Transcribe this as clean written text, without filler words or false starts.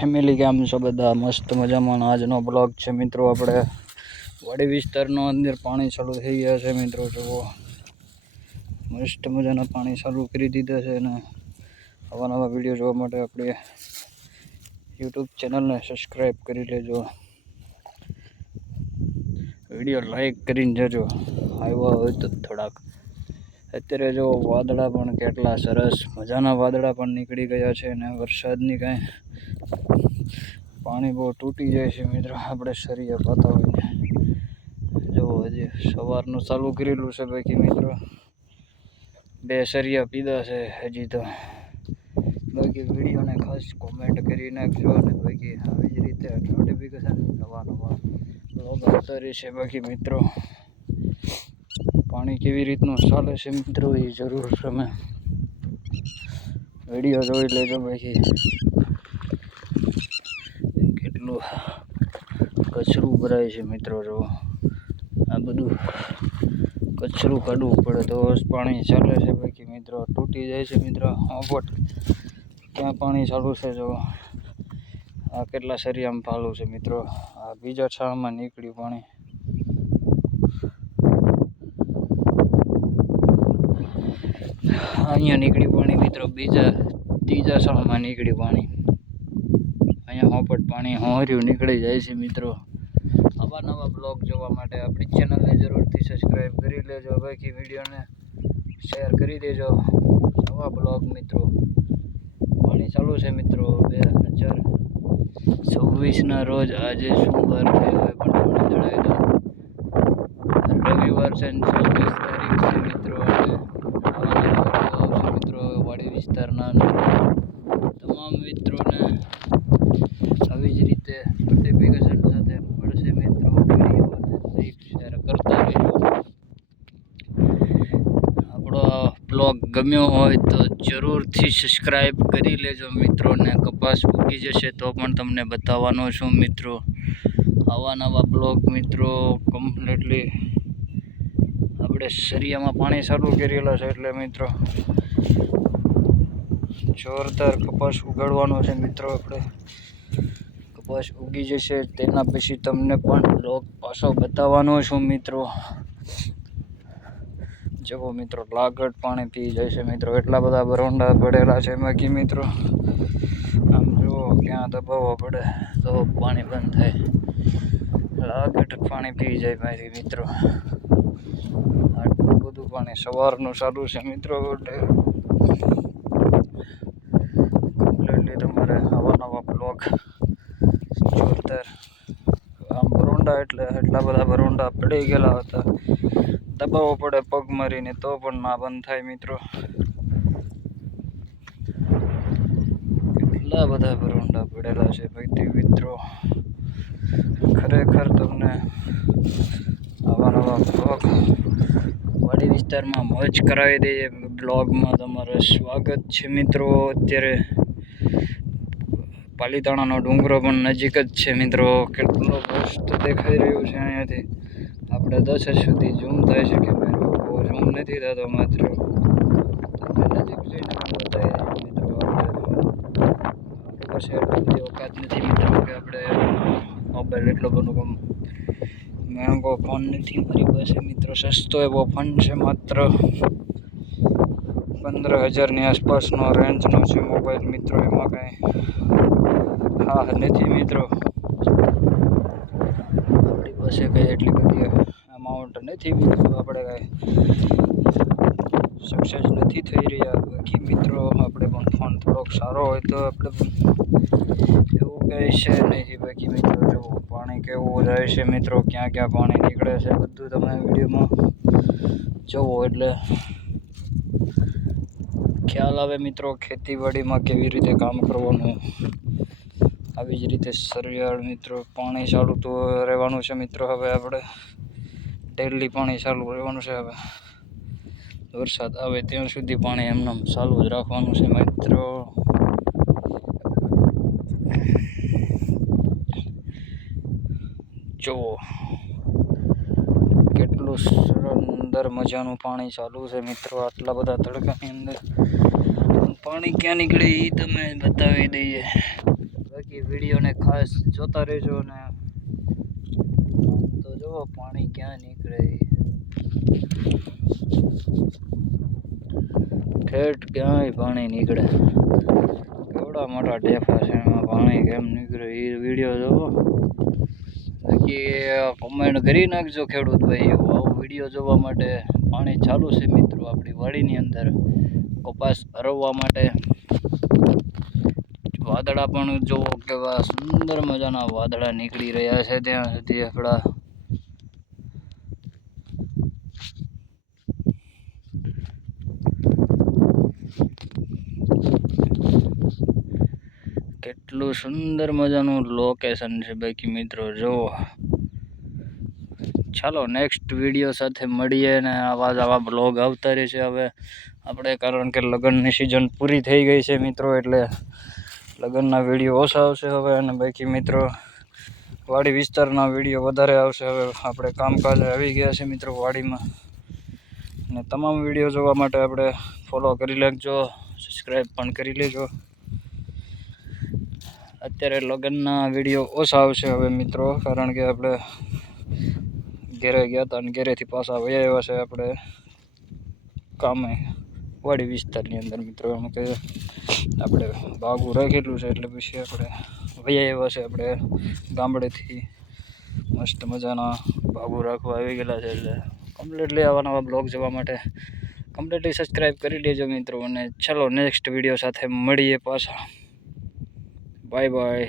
Family કેમ છો બધા? મસ્ત મજામાં. આજનો બ્લોગ છે મિત્રો, આપણે વાડી વિસ્તારનો અંદર પાણી ચાલુ થઈ ગયા છે મિત્રો. જુઓ, મસ્ત મજાના પાણી ચાલુ કરી દીધા છે અને આવા નવા વિડીયો જોવા માટે આપણે યુટ્યુબ ચેનલને સબસ્ક્રાઈબ કરી લેજો, વિડીયો લાઈક કરીને જજો આવ્યા હોય તો થોડાક. અત્યારે જો વાદળા પણ કેટલા સરસ મજાના વાદળા પણ નીકળી ગયા છે અને વરસાદની કાંઈ પાણી બહુ તૂટી જાય છે મિત્રો. આપણે સરિયા પાતા હોય ને જો હજી સવારનું ચાલુ કરેલું છે બાકી મિત્રો 2 સરિયા પીધા છે હજી તો. બાકી વિડીયોને ખાસ કોમેન્ટ કરી નાખજો અને બાકી આવી જ રીતે નોટિફિકેશન નવા બ્લોગ આવતા રહેશે. બાકી મિત્રો પાણી કેવી રીતનું ચાલે છે મિત્રો એ જરૂર તમે વિડીયો જોઈ લેજો. બાકી કેટલું કચરું ભરાય છે મિત્રો. જો આ બધું કચરું કાઢવું પડે તો પાણી ચાલે છે. બાકી મિત્રો તૂટી જાય છે મિત્રો. ઓપટ ક્યાં પાણી ચાલુ છે? જો આ કેટલા સરિયામાં પાલું છે મિત્રો. આ બીજા છાણમાં નીકળ્યું પાણી. અહીંયા નીકળ્યું પાણી મિત્રો. ત્રીજા છાણમાં નીકળ્યું પાણી. અહીંયા હોપટ પાણી હોર્યું નીકળી જાય છે મિત્રો. આવા નવા બ્લોગ જોવા માટે આપણી ચેનલને જરૂરથી સબસ્ક્રાઈબ કરી લેજો. બાકી વિડીયોને શેર કરી દેજો. નવા બ્લોગ મિત્રો પાણી ચાલુ છે મિત્રો. 2024ના રોજ આજે સોમવાર થયો હોય પણ તમને જણાવી દઉં રવિવાર છે અને 26 તારીખ છે મિત્રો. અને આવા નવા આવશે મિત્રો. વાડી વિસ્તારના તમામ મિત્રોને આવી જ રીતે નોટિફિકેશન સાથે મળશે મિત્રો. વિડીયોને લાઈક શેર કરતા રહેજો. આપણો બ્લોગ ગમ્યો હોય તો જરૂરથી સબસ્ક્રાઈબ કરી લેજો મિત્રોને. કપાસ ઉગી જશે તો પણ તમને બતાવવાનો છું મિત્રો. આવા નવા બ્લોગ મિત્રો કમ્પ્લીટલી આપણે સરિયામાં પાણી ચાલુ કરેલા છે એટલે મિત્રો જોરદાર કપાસ ઉગાડવાનો છે મિત્રો. આપણે કપાસ ઉગી જશે તેના પછી તમને પણ બ્લોગ પાછો બતાવવાનો છું મિત્રો. જુઓ મિત્રો લાગટ પાણી પી જાય છે મિત્રો. એટલા બધા બરોંડા પડેલા છે. બાકી મિત્રો આમ જુઓ ક્યાં દબાવવો પડે તો પાણી બંધ થાય. લાગટ પાણી પી જાય મારી મિત્રો. આટલું બધું પાણી સવારનું ચાલુ છે મિત્રો. કમ્પ્લીટલી તમારે આવા નવા બ્લોગ જોરદાર. આમ બરોંડા એટલા બધા બરોંડા પડી ગયેલા હતા. દબાવવો પડે પગ મારીને તો પણ ના બંધ થાય મિત્રો. કેટલા બધા બરોંડા પડેલા છે ભાઈ મિત્રો. ખરેખર તમને આવા નવા બ્લોગ વાડી વિસ્તારમાં મોજ કરાવી દઈએ. બ્લોગમાં તમારું સ્વાગત છે મિત્રો. અત્યારે પાલીતાણાનો ડુંગરો પણ નજીક જ છે મિત્રો. કેટલો મસ્ત દેખાઈ રહ્યું છે અહીંયાથી. આપણે 10 સુધી ઝૂમ થાય છે કે બહુ ઝૂમ નથી થતો માત્ર તમને નજીક જઈને બતાવી મિત્રો. આપણી પાસે એટલી બધી ઓકાત નથી મિત્રો કે આપણે મોબાઈલ એટલો બધો મહેંગો ફોન નથી મારી પાસે મિત્રો. સસ્તો એવો ફોન છે. માત્ર 15,000ની આસપાસનો રેન્જનો છે મોબાઈલ મિત્રો. એમાં કાંઈ હા નથી મિત્રો. આપણી પાસે કંઈ એટલી બધી અમાઉન્ટ નથી મિત્રો. આપણે કાંઈ સક્સેસ નથી થઈ રહ્યા. બાકી મિત્રો આપણે પણ ફોન થોડોક સારો હોય તો આપણે પણ એવું કંઈ છે નહીં. બાકી મિત્રો જુઓ પાણી કેવું જાય છે મિત્રો. ક્યાં ક્યાં પાણી નીકળે છે બધું તમે વિડીયોમાં જુઓ એટલે ખ્યાલ આવે મિત્રો. ખેતીવાડીમાં કેવી રીતે કામ કરવાનું આવી જ રીતે સરિયાળ મિત્રો પાણી ચાલુ તો રહેવાનું છે મિત્રો. હવે આપણે ડેલી પાણી ચાલુ રહેવાનું છે. હવે વરસાદ આવે ત્યાં સુધી પાણી એમને ચાલુ જ રાખવાનું છે મિત્રો. જુઓ કેટલું સુંદર મજાનું પાણી ચાલુ છે મિત્રો. આટલા બધા તડકાની અંદર પાણી ક્યાં નીકળે એ તમે બતાવી દઈએ. બાકી વિડીયોને ખાસ જોતા રહેજો. ને આમ તો જુઓ પાણી ક્યાં નીકળે, ઠેઠ ક્યાંય પાણી નીકળે. કેવડા મોટા ઢેફા છે, એમાં પાણી કેમ નીકળે એ વિડીયો જોવો. બાકી કોમેન્ટ કરી નાખજો ખેડૂત ભાઈ, આવો વિડીયો જોવા માટે. પાણી ચાલુ છે મિત્રો આપણી વાડીની અંદર કપાસ હરવવા માટે. વાદળા પણ જોવો કેવા સુંદર મજાના વાદળા નીકળી રહ્યા છે. ત્યાં સુધી આપણા કેટલું સુંદર મજાનું લોકેશન છે. બાકી મિત્રો જુઓ, ચાલો નેક્સ્ટ વિડીયો સાથે મળીએ. ને આવા બ્લોગ આવતા રહેશે હવે આપણે, કારણ કે લગ્નની સિઝન પૂરી થઈ ગઈ છે મિત્રો, એટલે લગ્નના વિડીયો ઓછા આવશે હવે. અને બાકી મિત્રો વાડી વિસ્તારના વિડીયો વધારે આવશે હવે. આપણે કામકાજ આવી ગયા છે મિત્રો વાડીમાં. અને તમામ વિડીયો જોવા માટે આપણે ફોલો કરી લેજો, સબસ્ક્રાઈબ પણ કરી લેજો. અત્યારે લગ્નના વિડીયો ઓછા આવશે હવે મિત્રો, કારણ કે આપણે ઘેરે ગયા હતા અને ઘેરેથી પાછા વયા આવ્યા છે આપણે કામે વાડી વિસ્તારની અંદર મિત્રો. એમ કે આપણે બાગું રાખેલું છે એટલે પછી આપણે વયા આવ્યા છે આપણે ગામડેથી. મસ્ત મજાના બાગું રાખવા આવી ગયેલા છે, એટલે કમ્પ્લીટલી આવા નવા બ્લોગ જોવા માટે કમ્પ્લીટલી સબસ્ક્રાઈબ કરી દેજો મિત્રો. અને ચલો નેક્સ્ટ વિડીયો સાથે મળીએ પાછા. Bye bye.